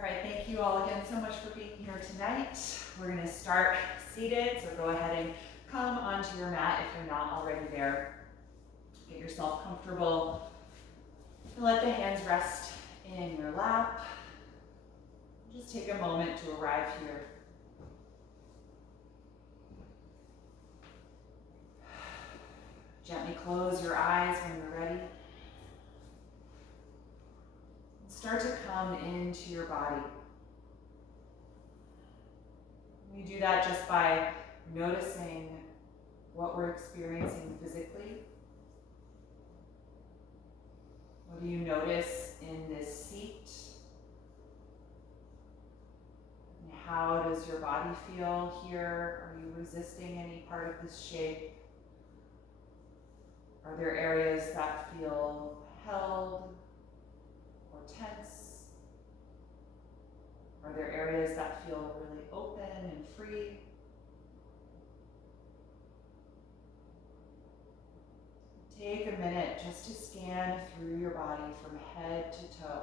All right, thank you all again so much for being here tonight. We're gonna start seated, so go ahead and come onto your mat if you're not already there. Get yourself comfortable and let the hands rest in your lap. Just take a moment to arrive here. Gently close your eyes when you're ready. Start to come into your body. We do that just by noticing what we're experiencing physically. What do you notice in this seat? And how does your body feel here? Are you resisting any part of this shape? Are there areas that feel held or tense? Are there areas that feel really open and free? Take a minute just to scan through your body from head to toe.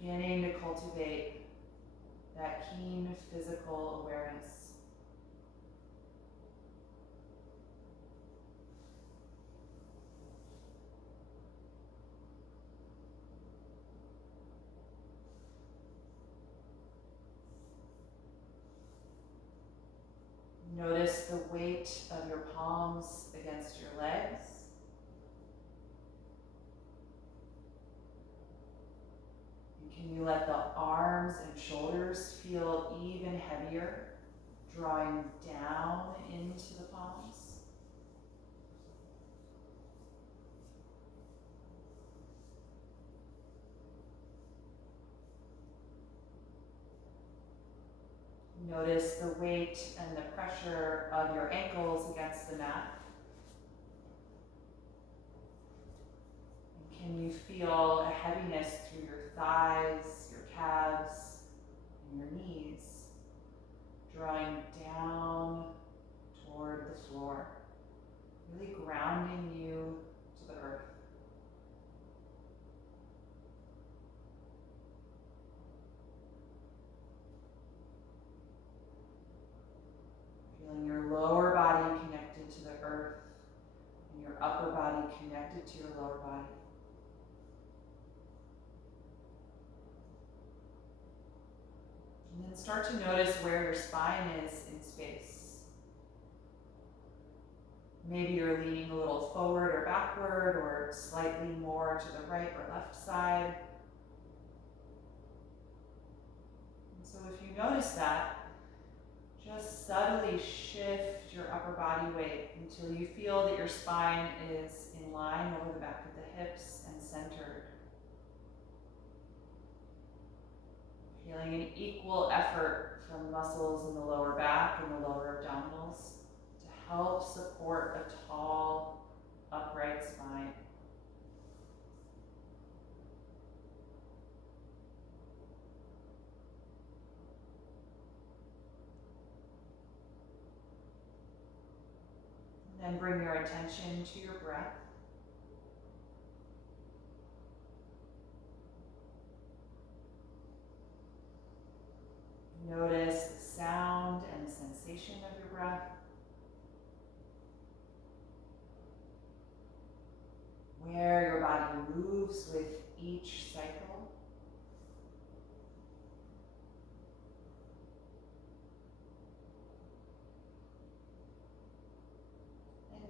Beginning to cultivate that keen physical awareness. Notice the weight of your palms against your legs. And can you let the arms and shoulders feel even heavier, drawing down into the palms? Notice the weight and the pressure of your ankles against the mat. And can you feel a heaviness through your thighs, your calves, and your knees, drawing down toward the floor, really grounding you to the earth. Feeling your lower body connected to the earth and your upper body connected to your lower body. And then start to notice where your spine is in space. Maybe you're leaning a little forward or backward or slightly more to the right or left side. And so if you notice that, just subtly shift your upper body weight until you feel that your spine is in line over the back of the hips and centered. Feeling an equal effort from muscles in the lower back and the lower abdominals to help support a tall, upright spine. Then bring your attention to your breath. Notice the sound and the sensation of your breath. Where your body moves with each cycle.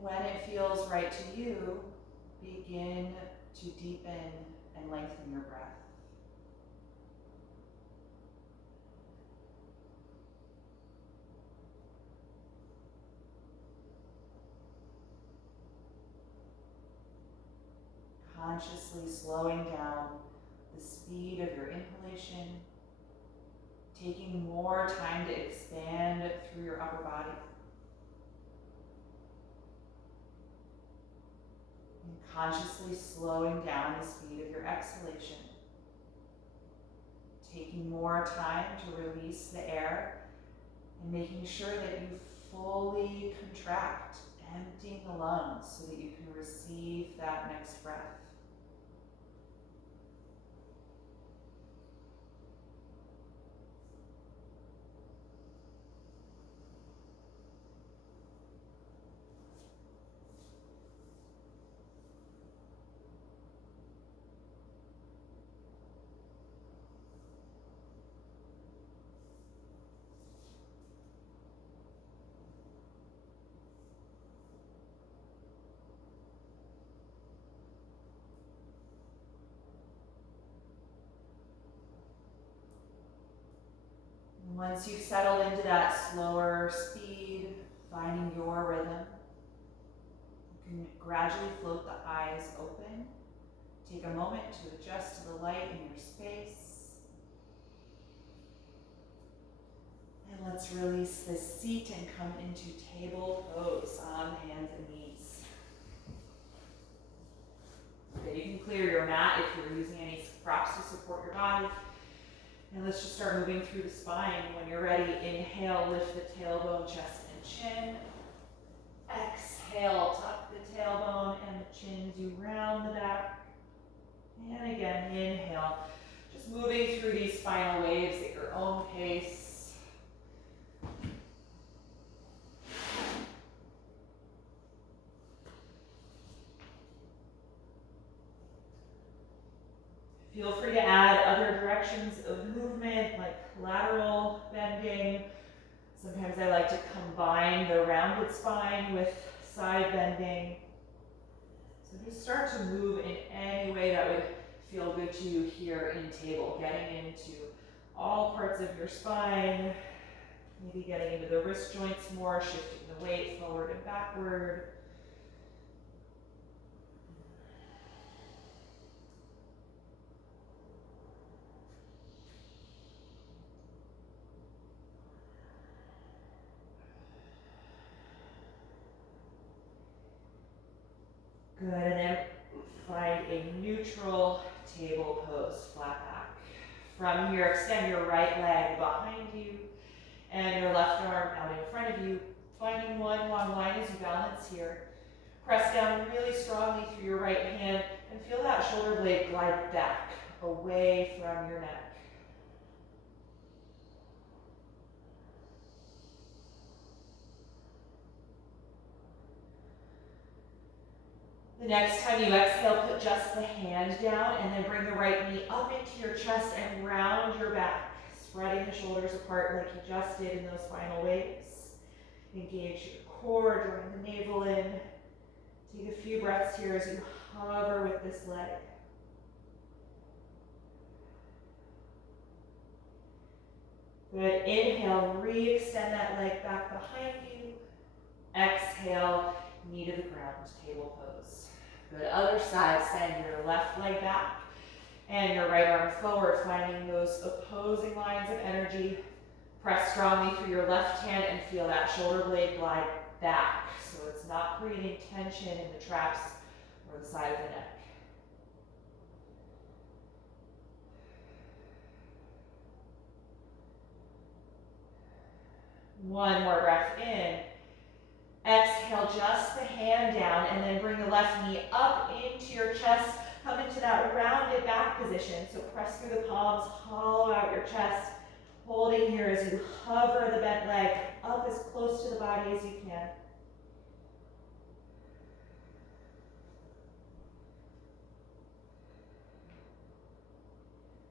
When it feels right to you, begin to deepen and lengthen your breath. Consciously slowing down the speed of your inhalation, taking more time to expand through your upper body. Consciously slowing down the speed of your exhalation, taking more time to release the air and making sure that you fully contract emptying the lungs so that you can receive that next breath. Once you've settled into that slower speed, finding your rhythm, you can gradually float the eyes open. Take a moment to adjust to the light in your space. And let's release this seat and come into table pose on hands and knees. Okay, you can clear your mat if you're using any props to support your body. And let's just start moving through the spine. When you're ready, inhale, lift the tailbone, chest and chin. Exhale, tuck the tailbone and the chin as you round the back. And again, inhale. Just moving through these spinal waves at your own pace. Feel free to add other directions of movement, like lateral bending. Sometimes I like to combine the rounded spine with side bending. So just start to move in any way that would feel good to you here in table, getting into all parts of your spine, maybe getting into the wrist joints more, shifting the weight forward and backward. Good, and then find a neutral table pose, flat back. From here, extend your right leg behind you and your left arm out in front of you, finding one long line as you balance here. Press down really strongly through your right hand and feel that shoulder blade glide back, away from your neck. The next time you exhale, put just the hand down and then bring the right knee up into your chest and round your back, spreading the shoulders apart like you just did in those final waves. Engage your core, drawing the navel in. Take a few breaths here as you hover with this leg. Good. Inhale, re-extend that leg back behind you. Exhale, knee to the ground, table pose. Good. Other side, send your left leg back and your right arm forward, finding those opposing lines of energy. Press strongly through your left hand and feel that shoulder blade glide back, so it's not creating tension in the traps or the side of the neck. One more breath in. Exhale, just the hand down, and then bring the left knee up into your chest. Come into that rounded back position. So press through the palms, hollow out your chest. Holding here as you hover the bent leg up as close to the body as you can.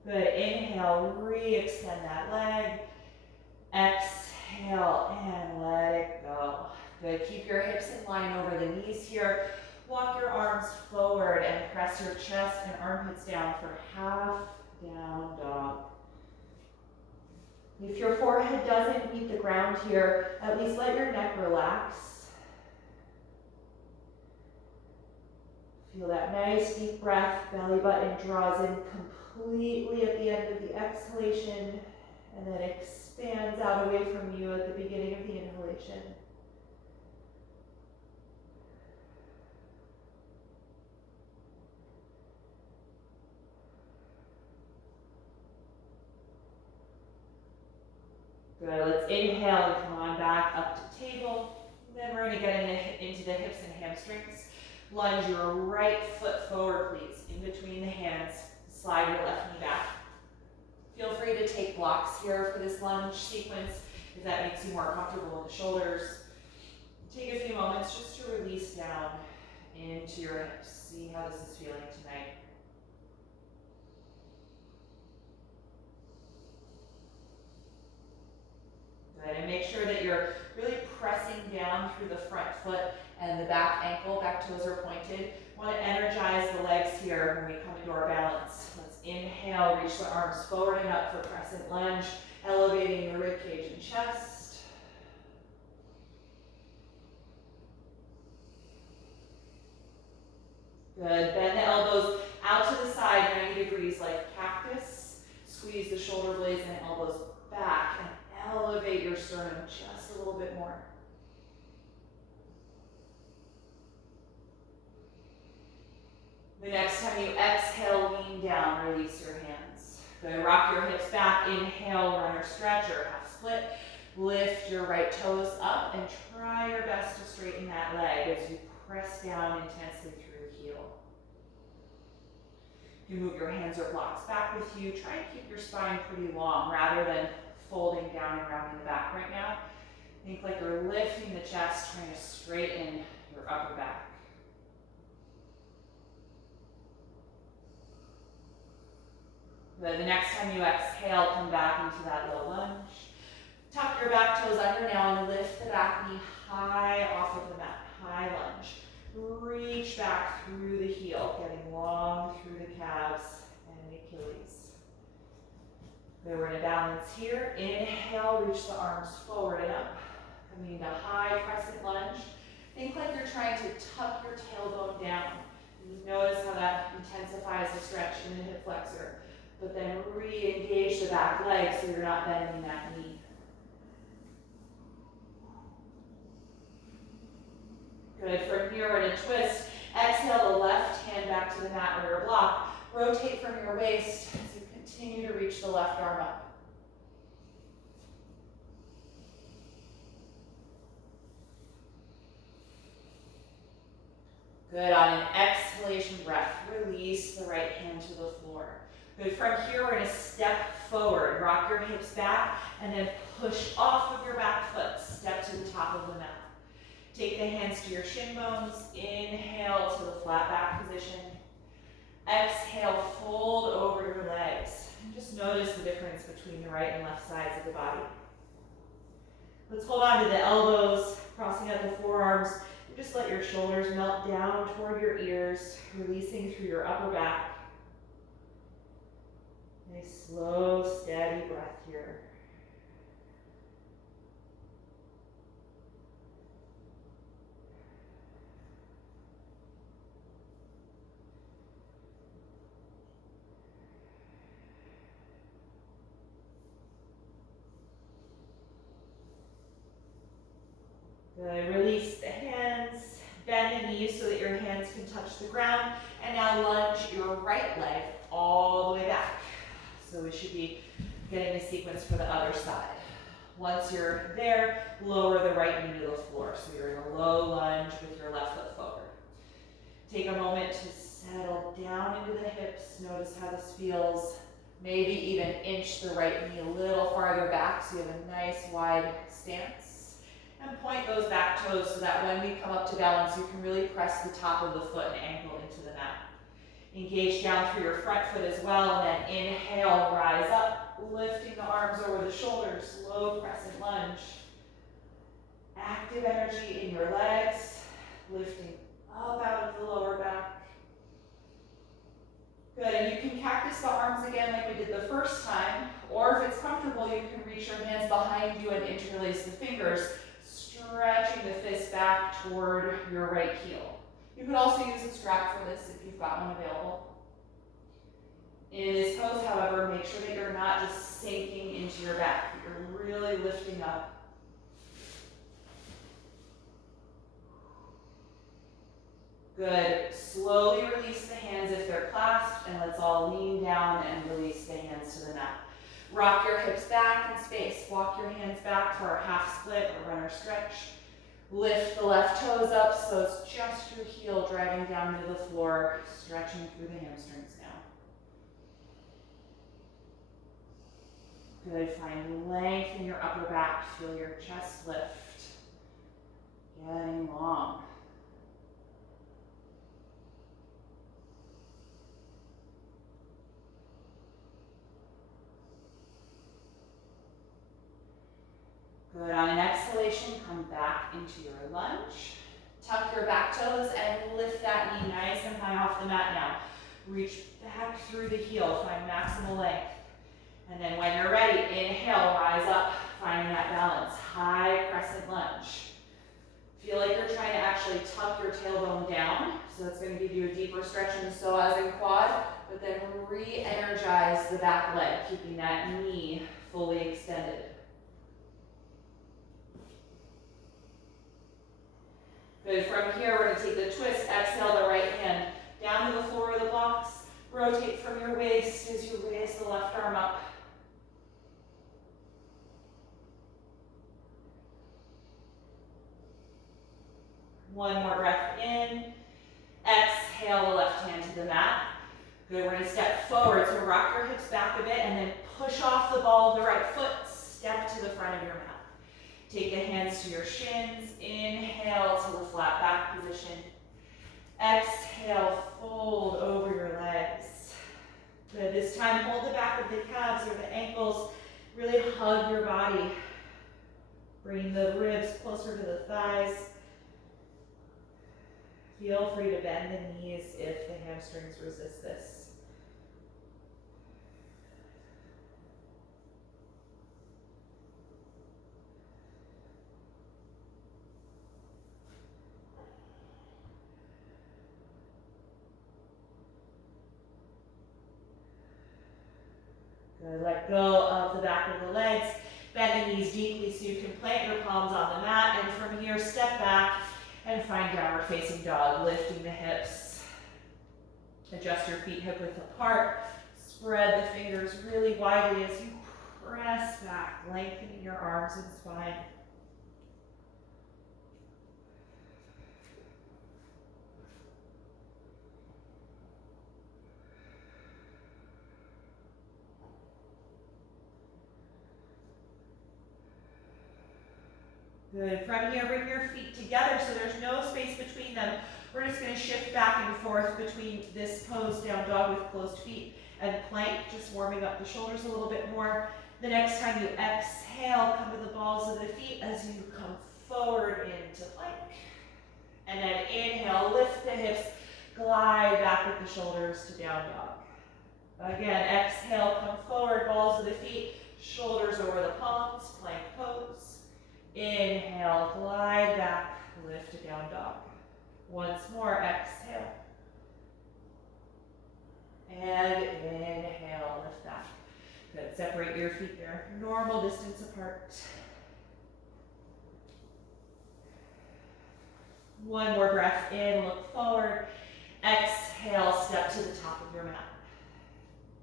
Good. Inhale, re-extend that leg. Exhale, and let it go. Good. Keep your hips in line over the knees here. Walk your arms forward and press your chest and armpits down for half down dog. If your forehead doesn't meet the ground here, at least let your neck relax. Feel that nice deep breath. Belly button draws in completely at the end of the exhalation and then expands out away from you at the beginning of the inhalation. Good, let's inhale and come on back up to table. Then we're going to get into the hips and hamstrings. Lunge your right foot forward, please, in between the hands. Slide your left knee back. Feel free to take blocks here for this lunge sequence if that makes you more comfortable in the shoulders. Take a few moments just to release down into your hips. See how this is feeling tonight. Good, and make sure that you're really pressing down through the front foot and the back ankle. Back toes are pointed. Want to energize the legs here when we come into our balance. Let's inhale, reach the arms forward and up for Crescent Lunge, elevating the rib cage and chest. Good, bend the elbows out to the side, 90 degrees like cactus. Squeeze the shoulder blades and elbows back and elevate your sternum just a little bit more. The next time you exhale, lean down, release your hands. Good, rock your hips back, inhale, runner stretch or half split. Lift your right toes up and try your best to straighten that leg as you press down intensely through the heel. You move your hands or blocks back with you. Try and keep your spine pretty long rather than folding down and rounding the back right now. Think like you're lifting the chest, trying to straighten your upper back. Good. The next time you exhale, come back into that low lunge. Tuck your back toes under now and lift the back knee high off of the mat. High lunge. Reach back through the heel, getting long through the calves and the Achilles. Good, we're in a balance here. Inhale, reach the arms forward and up. Coming into high crescent lunge. Think like you're trying to tuck your tailbone down. Notice how that intensifies the stretch in the hip flexor. But then re-engage the back leg so you're not bending that knee. Good, from here we're in a twist. Exhale the left hand back to the mat or your block. Rotate from your waist as you continue to reach the left arm up. Good, on an exhalation breath, release the right hand to the floor. Good, from here we're going to step forward. Rock your hips back and then push off of your back foot. Step to the top of the mat. Take the hands to your shin bones. Inhale to the flat back position. Exhale, fold over your legs. And just notice the difference between the right and left sides of the body. Let's hold on to the elbows, crossing out the forearms. And just let your shoulders melt down toward your ears, releasing through your upper back. Nice, slow, steady breath here. Good. Release the hands, bend the knees so that your hands can touch the ground, and now lunge your right leg all the way back. So we should be getting a sequence for the other side. Once you're there, lower the right knee to the floor. So you're in a low lunge with your left foot forward. Take a moment to settle down into the hips. Notice how this feels. Maybe even inch the right knee a little farther back so you have a nice wide stance. And point those back toes so that when we come up to balance, you can really press the top of the foot and ankle into the mat. Engage down through your front foot as well, and then inhale, rise up, lifting the arms over the shoulders, slow crescent lunge. Active energy in your legs, lifting up out of the lower back. Good, and you can cactus the arms again like we did the first time, or if it's comfortable, you can reach your hands behind you and interlace the fingers, stretching the fist back toward your right heel. You could also use a strap for this if you've got one available. In this pose, however, make sure that you're not just sinking into your back. You're really lifting up. Good. Slowly release the hands if they're clasped, and let's all lean down and release the hands to the mat. Rock your hips back in space. Walk your hands back for a half split or runner stretch. Lift the left toes up so it's just your heel driving down to the floor, stretching through the hamstrings now. Good, find length in your upper back. Feel your chest lift. Getting long. Good, on an exhalation, come back into your lunge. Tuck your back toes and lift that knee nice and high off the mat now. Reach back through the heel, find maximal length. And then when you're ready, inhale, rise up, finding that balance. High crescent lunge. Feel like you're trying to actually tuck your tailbone down. So it's going to give you a deeper stretch in the psoas and quad, but then re-energize the back leg, keeping that knee fully extended. Good, from here we're going to take the twist, exhale the right hand down to the floor of the blocks, rotate from your waist as you raise the left arm up. One more breath in, exhale the left hand to the mat. Good, we're going to step forward, so rock your hips back a bit and then push off the ball of the right foot, step to the front of your mat. Take the hands to your shins, inhale to the flat back position. Exhale, fold over your legs. Good, this time hold the back of the calves or the ankles, really hug your body. Bring the ribs closer to the thighs. Feel free to bend the knees if the hamstrings resist this. Good, let go of the back of the legs. Bend the knees deeply so you can plant your palms on the mat. And from here, step back and find downward facing dog, lifting the hips. Adjust your feet hip width apart. Spread the fingers really widely as you press back, lengthening your arms and spine. Good, from here, bring your feet together so there's no space between them. We're just going to shift back and forth between this pose, down dog with closed feet, and plank, just warming up the shoulders a little bit more. The next time you exhale, come to the balls of the feet as you come forward into plank. And then inhale, lift the hips, glide back with the shoulders to down dog. Again, exhale, come forward, balls of the feet, shoulders over the palms, plank pose. Inhale, glide back, lift to down dog. Once more, exhale. And inhale, lift back. Good, separate your feet there, normal distance apart. One more breath in, look forward. Exhale, step to the top of your mat.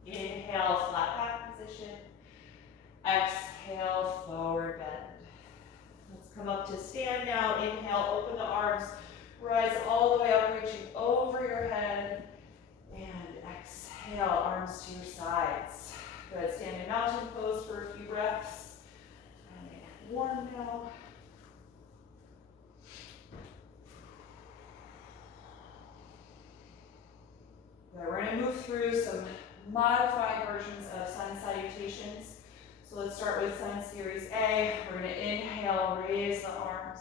Inhale, flat back position. Exhale, forward bend. Let's come up to stand now. Inhale, open the arms, rise all the way up, reaching over your head. And exhale, arms to your sides. Good, stand in mountain pose for a few breaths. And get warm now. Good, we're going to move through some modified versions of Sun Salutations. So let's start with Sun Series A. We're going to inhale, raise the arms.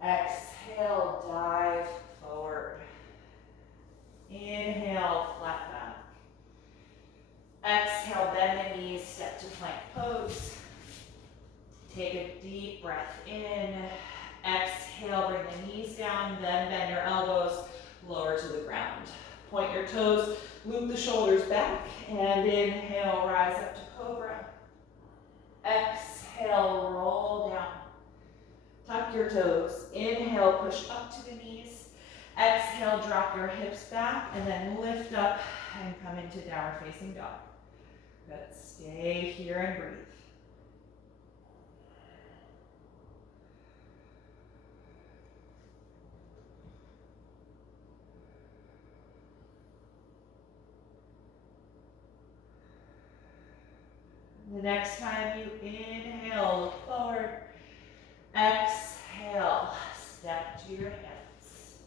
Exhale, dive forward. Inhale, flat back. Exhale, bend the knees, step to plank pose. Take a deep breath in. Exhale, bring the knees down, then bend your elbows, lower to the ground. Point your toes, loop the shoulders back, and inhale, rise up to cobra. Exhale, roll down. Tuck your toes. Inhale, push up to the knees. Exhale, drop your hips back, and then lift up and come into downward facing dog. Good, stay here and breathe. The next time you inhale, look forward. Exhale, step to your hands.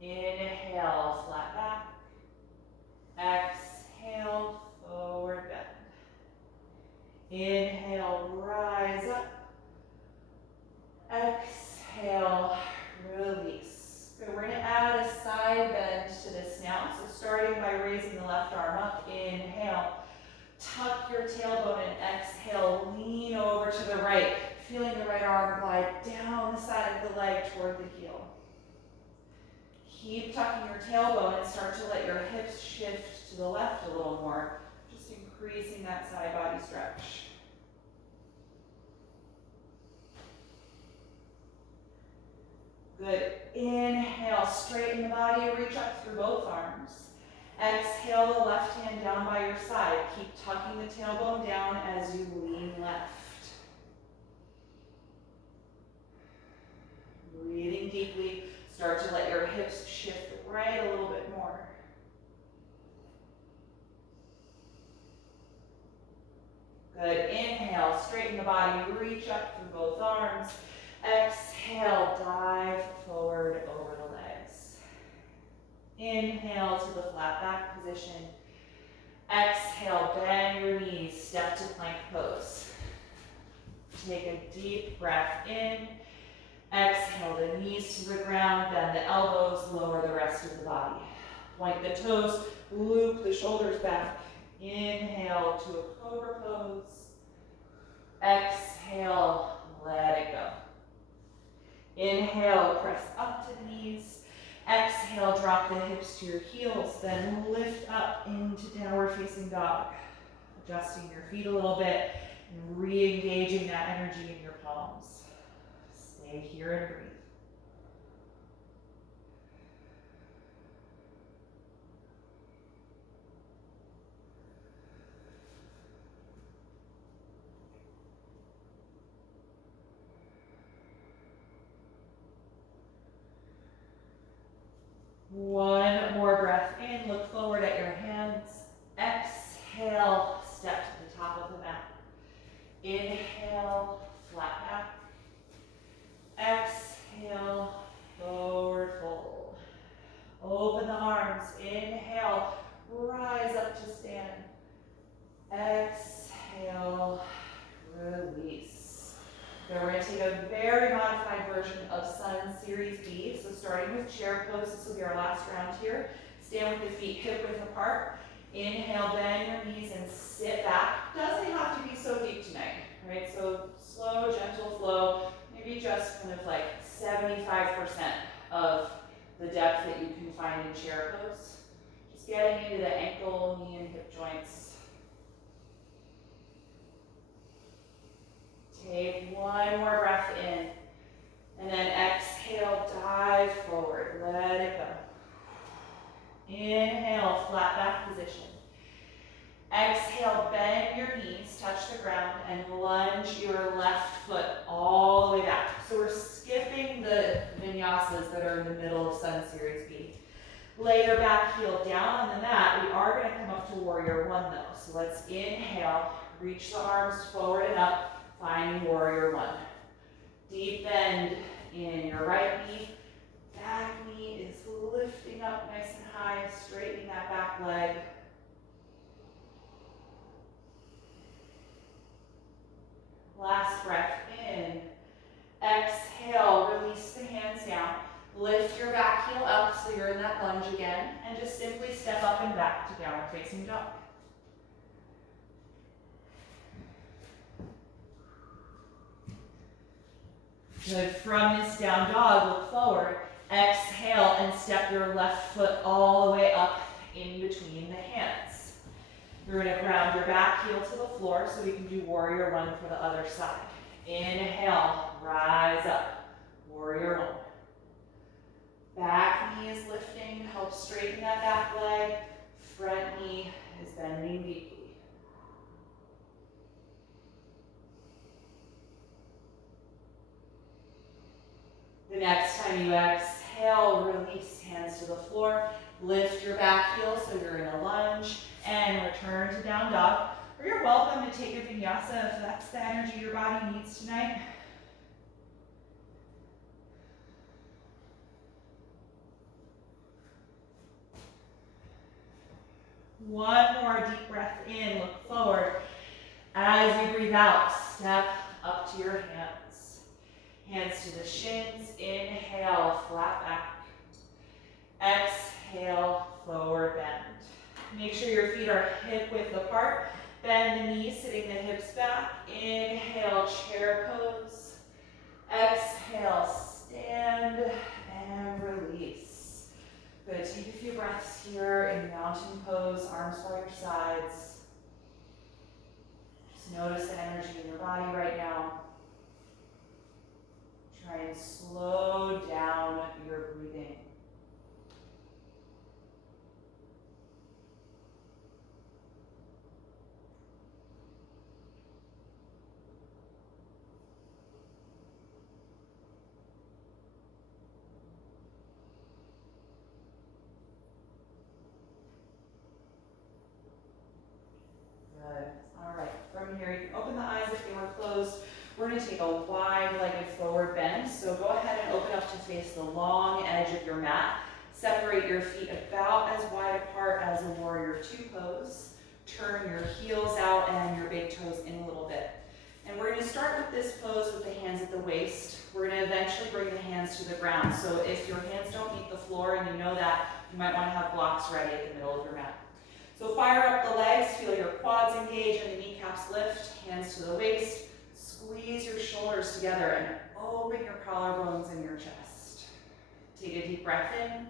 Inhale, flat back. Exhale, forward bend. Inhale, rise up. Exhale, release. Good, we're gonna add a side bend to this now. So starting by raising the left arm up, inhale. Tuck your tailbone and exhale, lean over to the right. Feeling the right arm glide down the side of the leg toward the heel. Keep tucking your tailbone and start to let your hips shift to the left a little more, just increasing that side body stretch. Good. Inhale, straighten the body, reach up through both arms. Exhale the left hand down by your side. Keep tucking the tailbone down as you lean left. Breathing deeply. Start to let your hips shift right a little bit more. Good. Inhale, straighten the body, reach up through both arms. Exhale, dive forward over the legs. Inhale to the flat back position. Exhale, bend your knees, step to plank pose. Take a deep breath in. Exhale the knees to the ground, bend the elbows, lower the rest of the body. Point the toes, loop the shoulders back. Inhale to a cobra pose. Exhale, let it go. Inhale, press up to the knees. Exhale, drop the hips to your heels, then lift up into downward facing dog. Adjusting your feet a little bit and re-engaging that energy in your palms. Stay here and breathe. One more breath in, look forward at your hands. Exhale, step to the top of the mat. Inhale, flat back. Exhale, forward fold. Open the arms, inhale, rise up to stand. Exhale, release. Then we're going to take a very modified version of Sun Series B. So starting with chair pose, this will be our last round here. Stand with the feet hip width apart. Inhale, bend your knees and sit back. Doesn't have to be so deep tonight, right? So slow, gentle flow, maybe just kind of like 75% of the depth that you can find in chair pose. Just getting into the ankle, knee, and hip joints. Take one more breath in, and then exhale, dive forward, let it go. Inhale, flat back position. Exhale, bend your knees, touch the ground, and lunge your left foot all the way back. So we're skipping the vinyasas that are in the middle of Sun Series B. Lay your back heel down on the mat. We are going to come up to Warrior One though. So let's inhale, reach the arms forward and up. Finding Warrior One. Deep bend in your right knee. Back knee is lifting up nice and high, straightening that back leg. Last breath in. Exhale, release the hands down. Lift your back heel up so you're in that lunge again. And just simply step up and back to downward facing dog. Good. From this down dog, look forward. Exhale and step your left foot all the way up in between the hands. You're going to ground your back heel to the floor so we can do Warrior One for the other side. Inhale, rise up. Warrior One. Back knee is lifting to help straighten that back leg. Front knee is bending deeply. The next time you exhale, release hands to the floor. Lift your back heel so you're in a lunge and return to down dog. Or you're welcome to take a vinyasa if that's the energy your body needs tonight. One more deep breath in, look forward. As you breathe out, step up to your hands. Hands to the shins, inhale, flat back. Exhale, forward bend. Make sure your feet are hip width apart. Bend the knees, sitting the hips back. Inhale, chair pose. Exhale, stand and release. Good, take a few breaths here in mountain pose, arms by your sides. Just notice the energy in your body right now. Try and slow down your breathing. Good. All right, from here you can open the eyes if they were closed. We're going to take a wide-legged forward bend. So go ahead and open up to face the long edge of your mat. Separate your feet about as wide apart as a warrior two pose. Turn your heels out and your big toes in a little bit. And we're going to start with this pose with the hands at the waist. We're going to eventually bring the hands to the ground. So if your hands don't meet the floor and you know that, you might want to have blocks ready at the middle of your mat. So fire up the legs, feel your quads engage and the kneecaps lift, hands to the waist. Squeeze your shoulders together and open your collarbones in your chest. Take a deep breath in.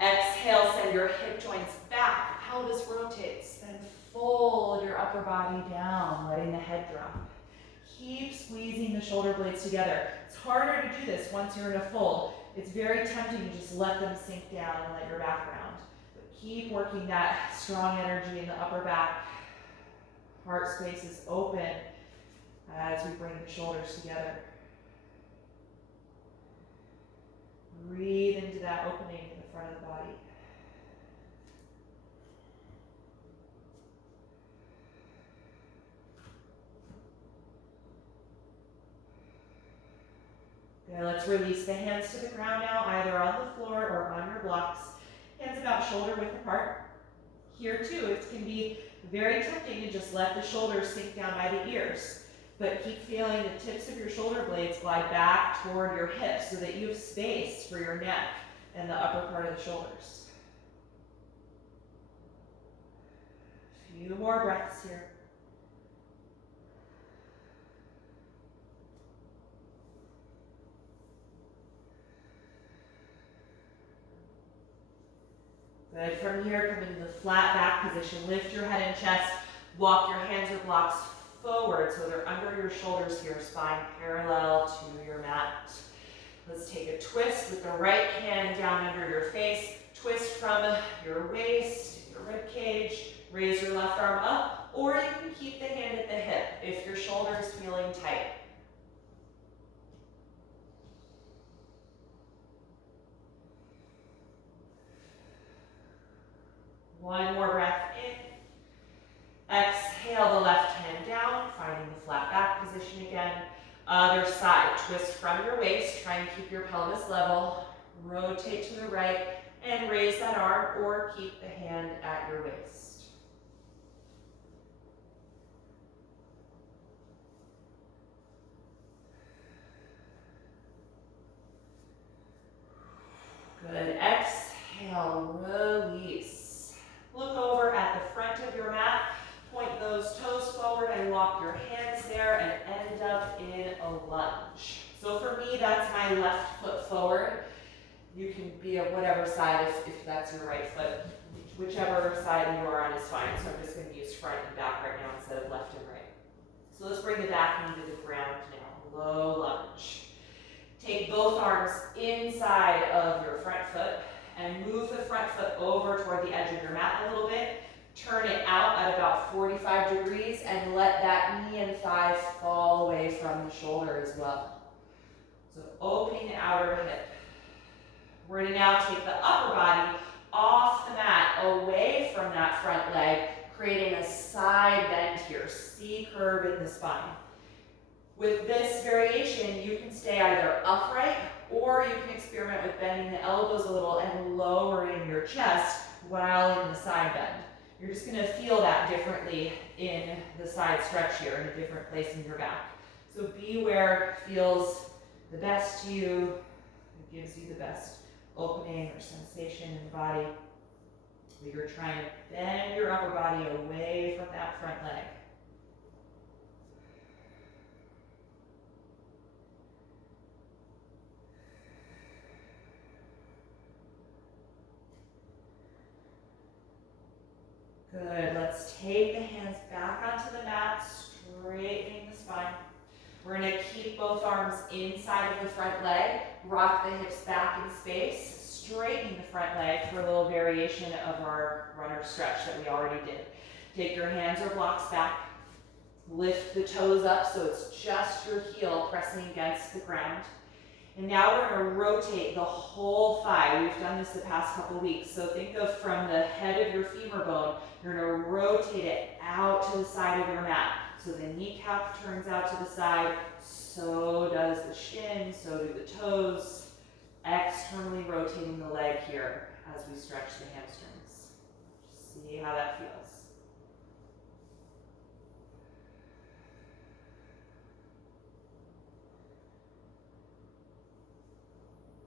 Exhale, send your hip joints back, pelvis rotates, then fold your upper body down, letting the head drop. Keep squeezing the shoulder blades together. It's harder to do this once you're in a fold. It's very tempting to just let them sink down and let your back round. But keep working that strong energy in the upper back. Heart space is open as we bring the shoulders together. Breathe into that opening in the front of the body. Good, let's release the hands to the ground now, either on the floor or on your blocks. Hands about shoulder width apart. Here too, it can be very tempting to just let the shoulders sink down by the ears, but keep feeling the tips of your shoulder blades glide back toward your hips so that you have space for your neck and the upper part of the shoulders. A few more breaths here. Good. From here, come into the flat back position. Lift your head and chest. Walk your hands or blocks forward so they're under your shoulders here, spine parallel to your mat. Let's take a twist with the right hand down under your face. Twist from your waist, your rib cage. Raise your left arm up, or you can keep the hand at the hip if your shoulder is feeling tight. One more breath in. Exhale the left hand down, finding the flat back position again. Other side, twist from your waist, try and keep your pelvis level. Rotate to the right and raise that arm or keep the hand at your waist. Good. Exhale, release. Look over at the front of your mat. Point those toes forward and walk your hands there and end up in a lunge. So for me, that's my left foot forward. You can be of whatever side if that's your right foot. Whichever side you are on is fine. So I'm just going to use front and back right now instead of left and right. So let's bring the back knee to the ground now. Low lunge. Take both arms inside of your front foot and move the front foot over toward the edge of your mat a little bit. Turn it out at about 45 degrees and let that knee and thigh fall away from the shoulder as well. So opening the outer hip. We're going to now take the upper body off the mat, away from that front leg, creating a side bend here, C curve in the spine. With this variation, you can stay either upright or you can experiment with bending the elbows a little and lowering your chest while in the side bend. You're just going to feel that differently in the side stretch here, in a different place in your back. So be where it feels the best to you, it gives you the best opening or sensation in the body. That you're trying to bend your upper body away from that front leg. Good, let's take the hands back onto the mat, straightening the spine. We're gonna keep both arms inside of the front leg, rock the hips back in space, straightening the front leg for a little variation of our runner stretch that we already did. Take your hands or blocks back, lift the toes up so it's just your heel pressing against the ground. And now we're going to rotate the whole thigh. We've done this the past couple weeks. So think of from the head of your femur bone, you're going to rotate it out to the side of your mat. So the kneecap turns out to the side, so does the shin, so do the toes. Externally rotating the leg here as we stretch the hamstrings. See how that feels.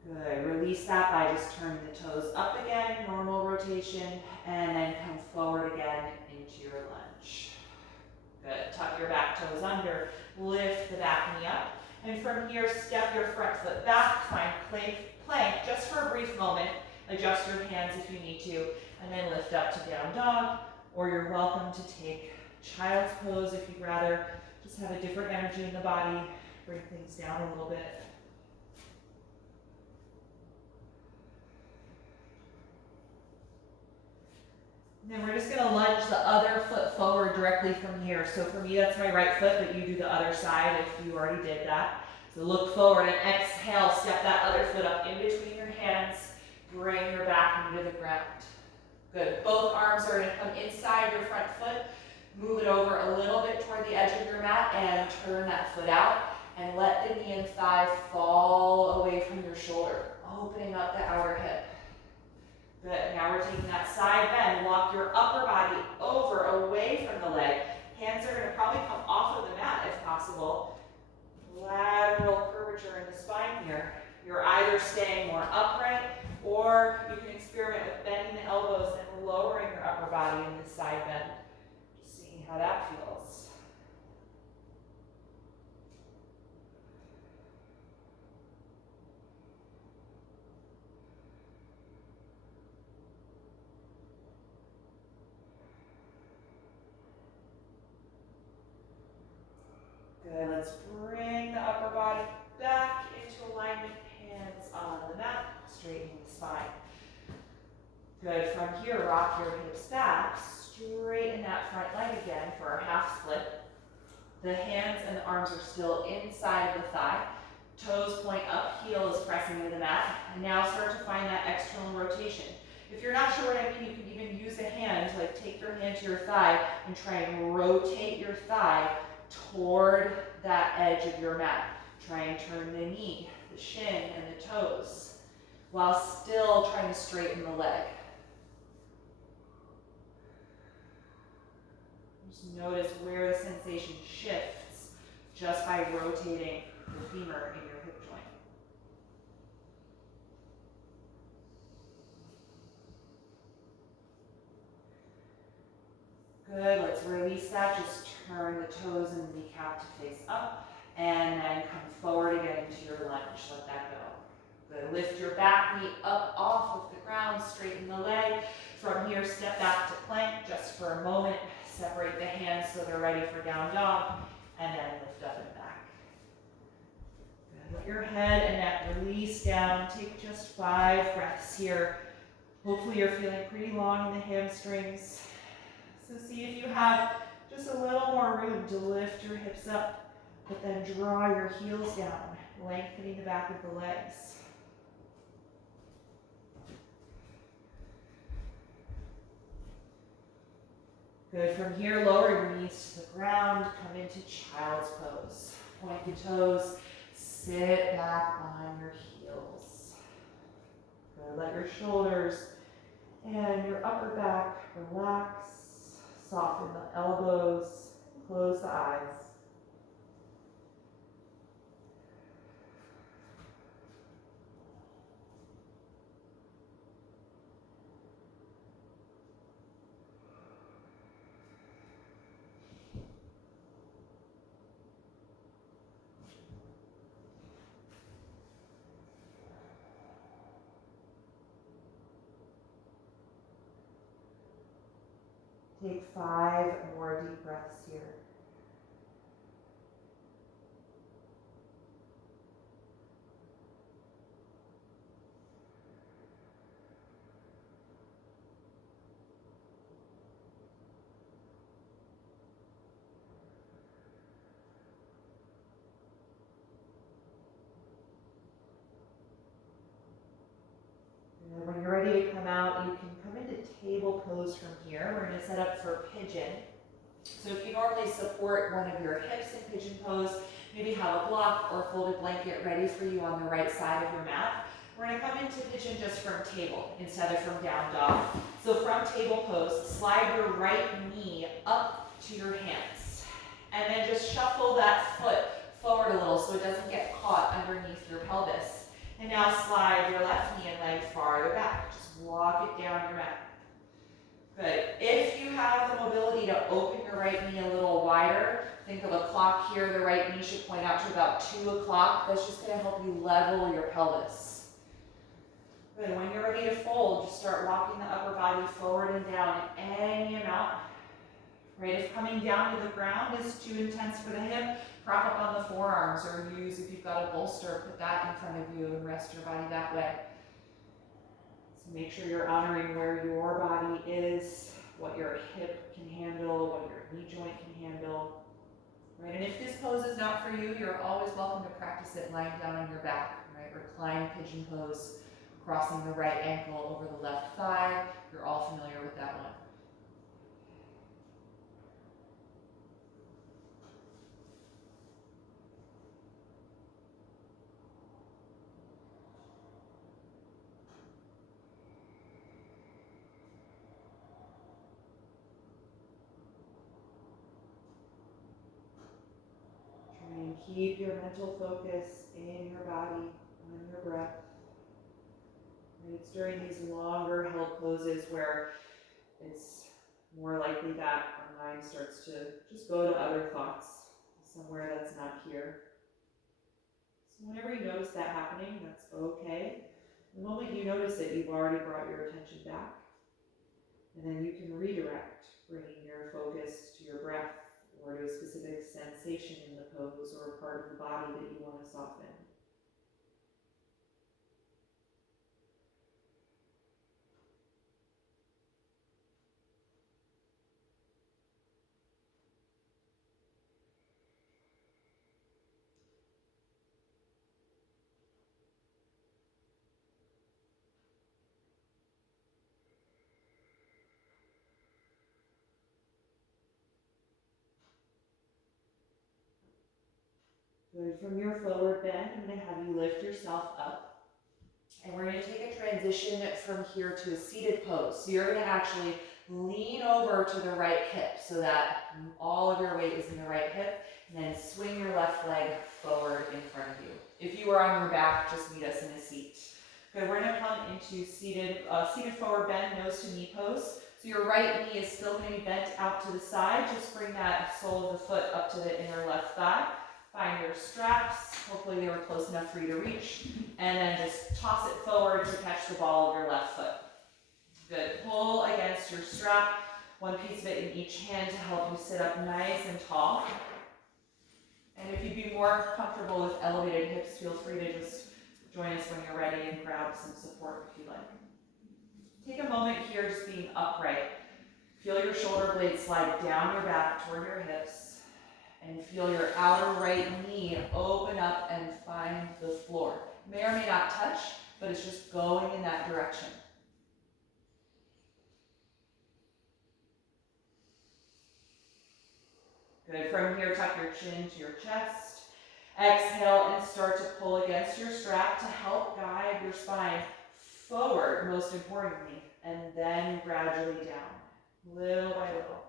Good, release that by just turning the toes up again, normal rotation, and then come forward again into your lunge. Good, tuck your back toes under, lift the back knee up, and from here, step your front foot back, find plank just for a brief moment, adjust your hands if you need to, and then lift up to down dog, or you're welcome to take child's pose if you'd rather. Just have a different energy in the body, bring things down a little bit. And then we're just going to lunge the other foot forward directly from here. So for me, that's my right foot, but you do the other side if you already did that. So look forward and exhale, step that other foot up in between your hands, bring your back into the ground. Good, both arms are going to come inside your front foot, move it over a little bit toward the edge of your mat and turn that foot out and let the knee and thigh fall away from your shoulder, opening up the outer hip. Good, now we're taking that side bend, walk your upper body over, away from the leg. Hands are gonna probably come off of the mat if possible. Lateral curvature in the spine here. You're either staying more upright or you can experiment with bending the elbows and lowering your upper body in this side bend. Just seeing how that feels. Good, let's bring the upper body back into alignment, hands on the mat, straightening the spine. Good, from here, rock your hips back, straighten that front leg again for our half split. The hands and the arms are still inside of the thigh. Toes point up, heel is pressing into the mat. And now start to find that external rotation. If you're not sure what I mean, you can even use a hand, like take your hand to your thigh and try and rotate your thigh toward that edge of your mat. Try and turn the knee, the shin, and the toes, while still trying to straighten the leg. Just notice where the sensation shifts just by rotating the femur in your hip joint. Good, let's release that. Just turn the toes and the kneecap to face up, and then come forward again into your lunge. Let that go. Good, lift your back knee up off of the ground, straighten the leg. From here, step back to plank just for a moment. Separate the hands so they're ready for down dog, and then lift up and back. Good, let your head and neck release down. Take just 5 breaths here. Hopefully you're feeling pretty long in the hamstrings. So see if you have just a little more room to lift your hips up, but then draw your heels down, lengthening the back of the legs. Good. From here, lower your knees to the ground. Come into child's pose. Point your toes. Sit back on your heels. Good. Let your shoulders and your upper back relax. Soften the elbows. Close the eyes. Take 5 more deep breaths here. And when you're ready to come out, you can come into table pose from here. We're going to set up for pigeon. So if you normally support one of your hips in pigeon pose, maybe have a block or a folded blanket ready for you on the right side of your mat. We're going to come into pigeon just from table instead of from down dog. So from table pose, slide your right knee up to your hands. And then just shuffle that foot forward a little so it doesn't get caught underneath your pelvis. And now slide your left knee and leg farther back. Just walk it down your mat. Good. If you have the mobility to open your right knee a little wider, think of a clock here. The right knee should point out to about 2 o'clock. That's just going to help you level your pelvis. Good. When you're ready to fold, just start walking the upper body forward and down in any amount. Right? If coming down to the ground is too intense for the hip, prop up on the forearms, or use, if you've got a bolster, put that in front of you and rest your body that way. So make sure you're honoring where your body is, what your hip can handle, what your knee joint can handle. Right? And if this pose is not for you, you're always welcome to practice it lying down on your back. Right? Recline pigeon pose, crossing the right ankle over the left thigh. You're all familiar with that one. And keep your mental focus in your body, on your breath. And it's during these longer held poses where it's more likely that our mind starts to just go to other thoughts, somewhere that's not here. So whenever you notice that happening, that's okay. The moment you notice it, you've already brought your attention back. And then you can redirect, bringing your focus to your breath, or to a specific sensation in the pose or a part of the body that you want to soften. Good. From your forward bend, I'm going to have you lift yourself up. And we're going to take a transition from here to a seated pose. So you're going to actually lean over to the right hip so that all of your weight is in the right hip. And then swing your left leg forward in front of you. If you are on your back, just meet us in a seat. Good. We're going to come into seated forward bend, nose to knee pose. So your right knee is still going to be bent out to the side. Just bring that sole of the foot up to the inner left thigh. Find your straps. Hopefully they were close enough for you to reach. And then just toss it forward to catch the ball of your left foot. Good. Pull against your strap. One piece of it in each hand to help you sit up nice and tall. And if you'd be more comfortable with elevated hips, feel free to just join us when you're ready and grab some support if you like. Take a moment here just being upright. Feel your shoulder blades slide down your back toward your hips. And feel your outer right knee open up and find the floor. May or may not touch, but it's just going in that direction. Good. From here, tuck your chin to your chest. Exhale and start to pull against your strap to help guide your spine forward, most importantly, and then gradually down, little by little.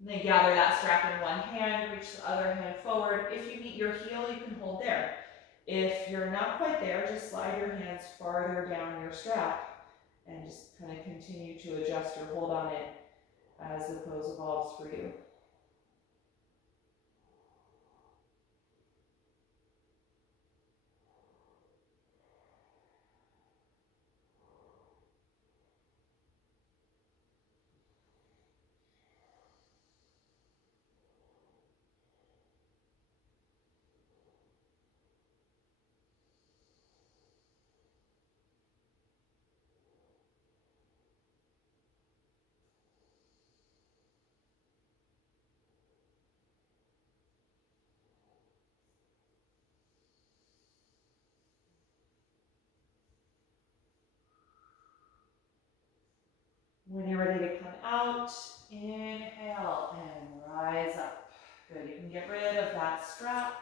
And then gather that strap in one hand, reach the other hand forward. If you meet your heel, you can hold there. If you're not quite there, just slide your hands farther down your strap and just kind of continue to adjust or hold on it as the pose evolves for you. When you're ready to come out, inhale and rise up. Good, you can get rid of that strap.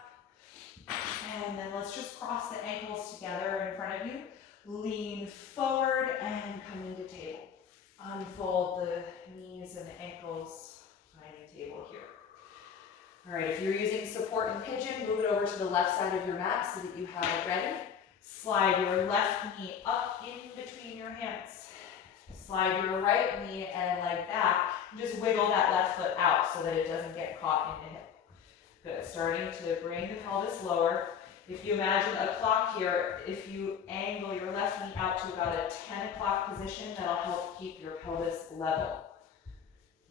And then let's just cross the ankles together in front of you. Lean forward and come into table. Unfold the knees and ankles, finding table here. All right, if you're using support in pigeon, move it over to the left side of your mat so that you have it ready. Slide your left knee up in between your hands. Slide your right knee and leg back. And just wiggle that left foot out so that it doesn't get caught in the hip. Good, starting to bring the pelvis lower. If you imagine a clock here, if you angle your left knee out to about a 10 o'clock position, that'll help keep your pelvis level.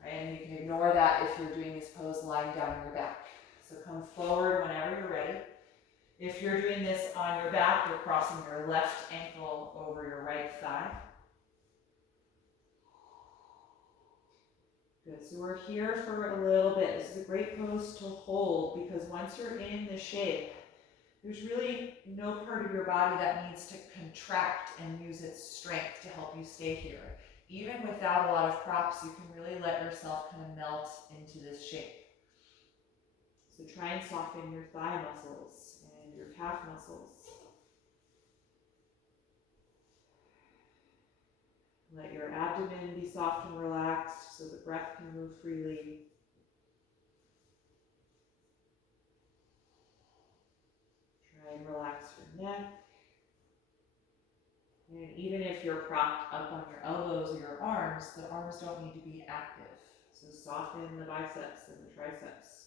Right? And you can ignore that if you're doing this pose lying down your back. So come forward whenever you're ready. If you're doing this on your back, you're crossing your left ankle over your right thigh. Good, so we're here for a little bit. This is a great pose to hold because once you're in the shape, there's really no part of your body that needs to contract and use its strength to help you stay here. Even without a lot of props, you can really let yourself kind of melt into this shape. So try and soften your thigh muscles and your calf muscles. Let your abdomen be soft and relaxed so the breath can move freely. Try and relax your neck. And even if you're propped up on your elbows or your arms, the arms don't need to be active. So soften the biceps and the triceps.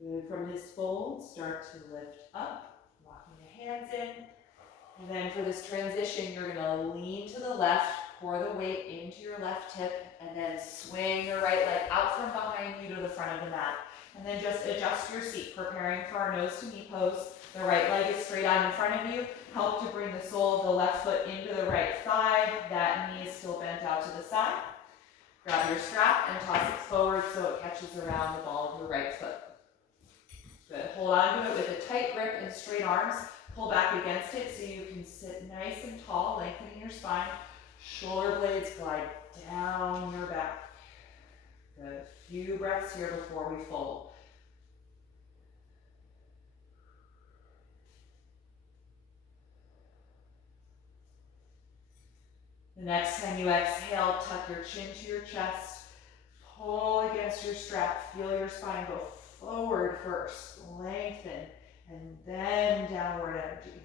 Good. From this fold, start to lift up, walking the hands in. And then for this transition, you're gonna lean to the left, pour the weight into your left hip, and then swing your right leg out from behind you to the front of the mat. And then just adjust your seat, preparing for our nose to knee pose. The right leg is straight on in front of you. Help to bring the sole of the left foot into the right thigh. That knee is still bent out to the side. Grab your strap and toss it forward so it catches around the ball of your right foot. Good. Hold on to it with a tight grip and straight arms. Pull back against it so you can sit nice and tall, lengthening your spine. Shoulder blades glide down your back. Good. Few breaths here before we fold. The next time you exhale, tuck your chin to your chest. Pull against your strap. Feel your spine go forward first. Lengthen. And then downward energy.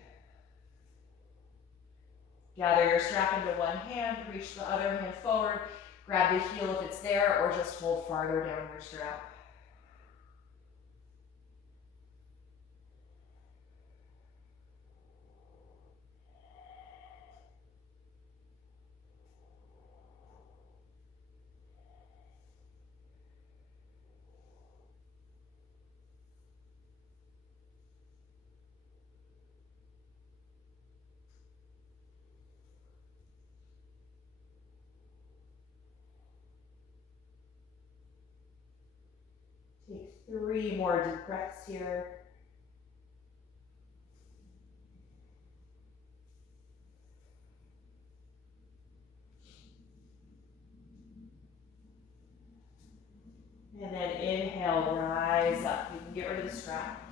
Gather your strap into one hand, reach the other hand forward, grab the heel if it's there, or just hold farther down your strap. 3 more deep breaths here. And then inhale, rise up. You can get rid of the strap.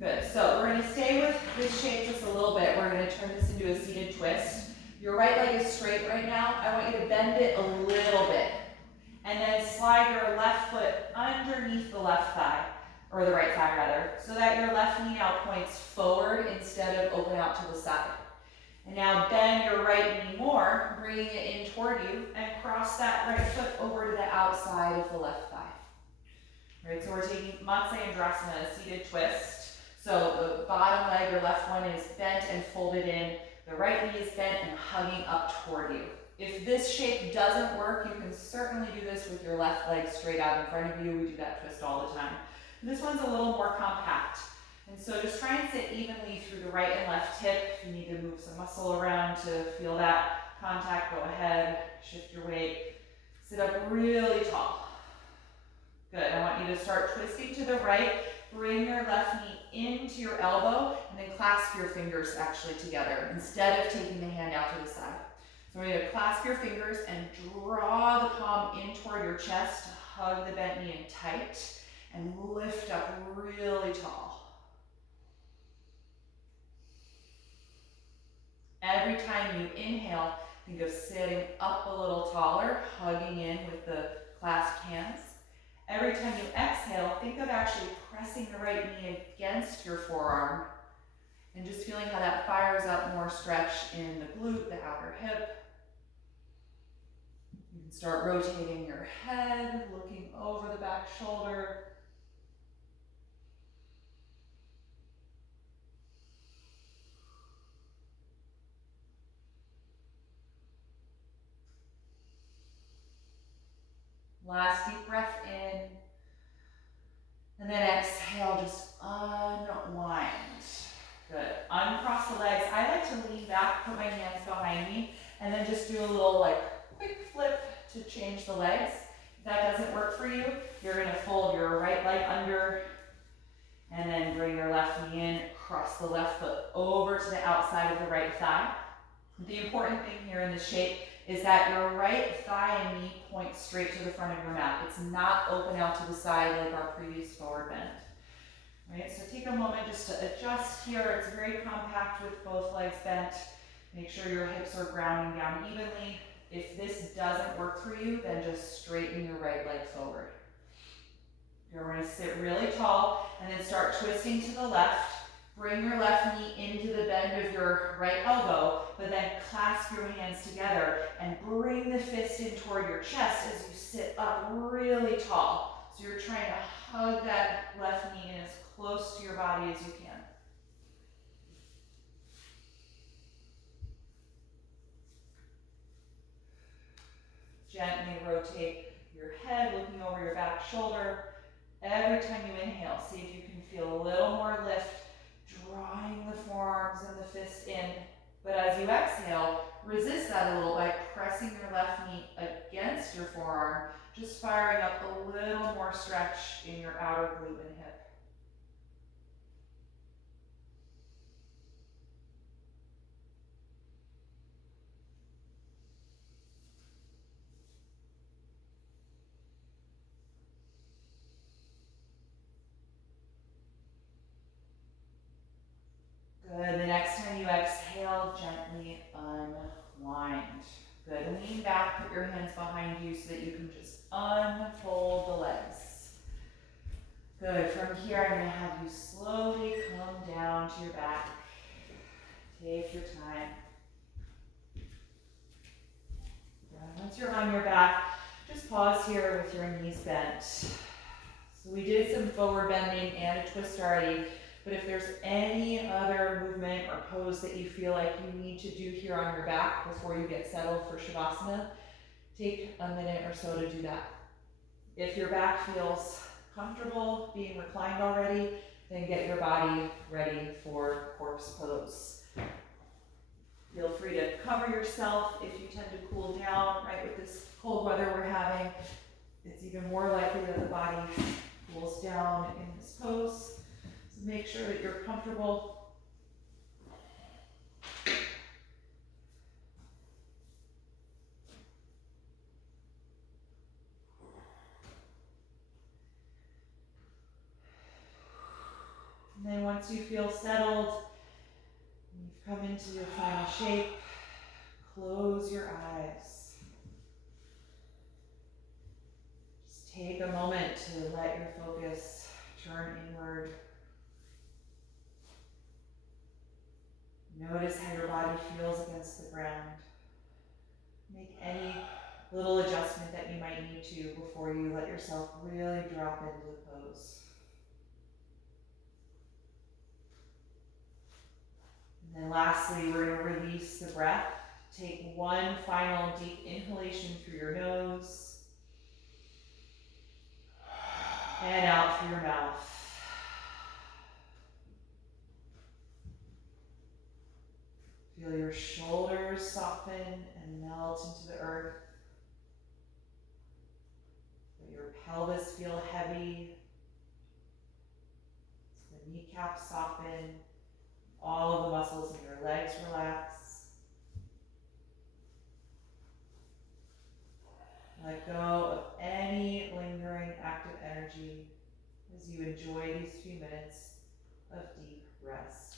Good, so we're gonna stay with this shape just a little bit. We're gonna turn this into a seated twist. Your right leg is straight right now. I want you to bend it a little bit. And then slide your left foot underneath the left thigh, or the right thigh rather, so that your left knee now points forward instead of open out to the side. And now bend your right knee more, bringing it in toward you, and cross that right foot over to the outside of the left thigh. All right, so we're taking Matsyendrasana, a seated twist. So the bottom leg, your left one, is bent and folded in. The right knee is bent and hugging up toward you. If this shape doesn't work, you can certainly do this with your left leg straight out in front of you. We do that twist all the time. This one's a little more compact. And so just try and sit evenly through the right and left hip. If you need to move some muscle around to feel that contact, go ahead, shift your weight. Sit up really tall. Good, I want you to start twisting to the right. Bring your left knee into your elbow and then clasp your fingers actually together instead of taking the hand out to the side. So we're going to clasp your fingers and draw the palm in toward your chest, hug the bent knee in tight, and lift up really tall. Every time you inhale, think of sitting up a little taller, hugging in with the clasped hands. Every time you exhale, think of actually pressing the right knee against your forearm and just feeling how that fires up more stretch in the glute, the outer hip. You can start rotating your head, looking over the back shoulder. Last deep breath in. And then exhale, just unwind. Good. Uncross the legs. I like to lean back, put my hands behind me, and then just do a little quick flip to change the legs. If that doesn't work for you, you're going to fold your right leg under and then bring your left knee in, cross the left foot over to the outside of the right thigh. The important thing here in this shape is that your right thigh and knee point straight to the front of your mat. It's not open out to the side like our previous forward bend. Right, so take a moment just to adjust here. It's very compact with both legs bent. Make sure your hips are grounding down evenly. If this doesn't work for you, then just straighten your right leg forward. You're going to sit really tall and then start twisting to the left. Bring your left knee into the bend of your right elbow, but then clasp your hands together and bring the fist in toward your chest as you sit up really tall. So you're trying to hug that left knee in as close to your body as you can. Gently rotate your head, looking over your back shoulder. Every time you inhale, see if you can feel a little more lift, drawing the forearms and the fist in. But as you exhale, resist that a little by pressing your left knee against your forearm, just firing up a little more stretch in your outer glute and hip. Good, the next time you exhale, gently unwind. Good, lean back, put your hands behind you so that you can just unfold the legs. Good, from here I'm going to have you slowly come down to your back. Take your time. Good. Once you're on your back, just pause here with your knees bent. So we did some forward bending and a twist already. But if there's any other movement or pose that you feel like you need to do here on your back before you get settled for Shavasana, take a minute or so to do that. If your back feels comfortable being reclined already, then get your body ready for corpse pose. Feel free to cover yourself if you tend to cool down, right? With this cold weather we're having, it's even more likely that the body cools down in this pose. So make sure that you're comfortable. And then once you feel settled, you've come into your final shape, close your eyes. Just take a moment to let your focus turn inward. Notice how your body feels against the ground. Make any little adjustment that you might need to before you let yourself really drop into the pose. And then lastly, we're going to release the breath. Take one final deep inhalation through your nose and out through your mouth. Feel your shoulders soften and melt into the earth. Let your pelvis feel heavy. The kneecaps soften. All of the muscles in your legs relax. Let go of any lingering active energy as you enjoy these few minutes of deep rest.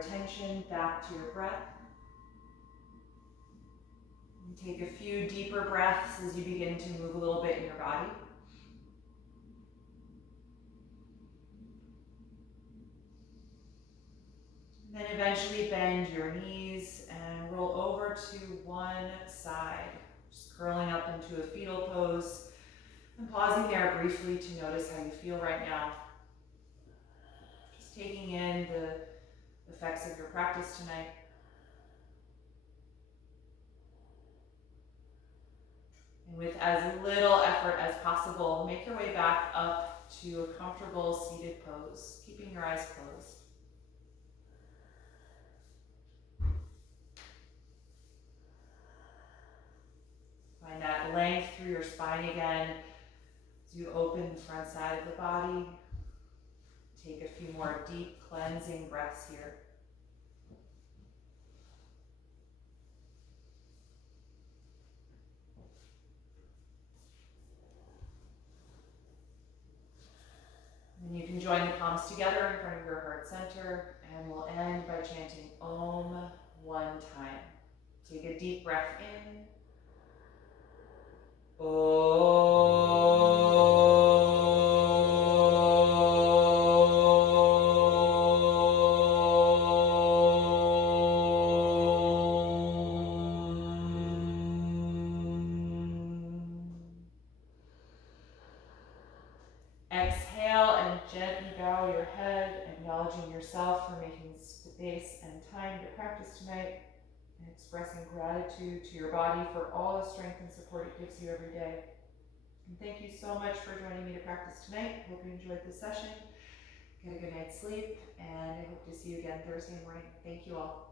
attention back to your breath. And take a few deeper breaths as you begin to move a little bit in your body. And then eventually bend your knees and roll over to one side. Just curling up into a fetal pose and pausing there briefly to notice how you feel right now. Just taking in the effects of your practice tonight. And with as little effort as possible, make your way back up to a comfortable seated pose, keeping your eyes closed. Find that length through your spine again as you open the front side of the body. Take a few more deep cleansing breaths here. And you can join the palms together in front of your heart center, and we'll end by chanting Om one time. Take a deep breath in. Exhale and gently bow your head, acknowledging yourself for making space and time to practice tonight, and expressing gratitude to your body for all the strength and support it gives you every day. And thank you so much for joining me to practice tonight. Hope you enjoyed this session. Get a good night's sleep, and I hope to see you again Thursday morning. Thank you all.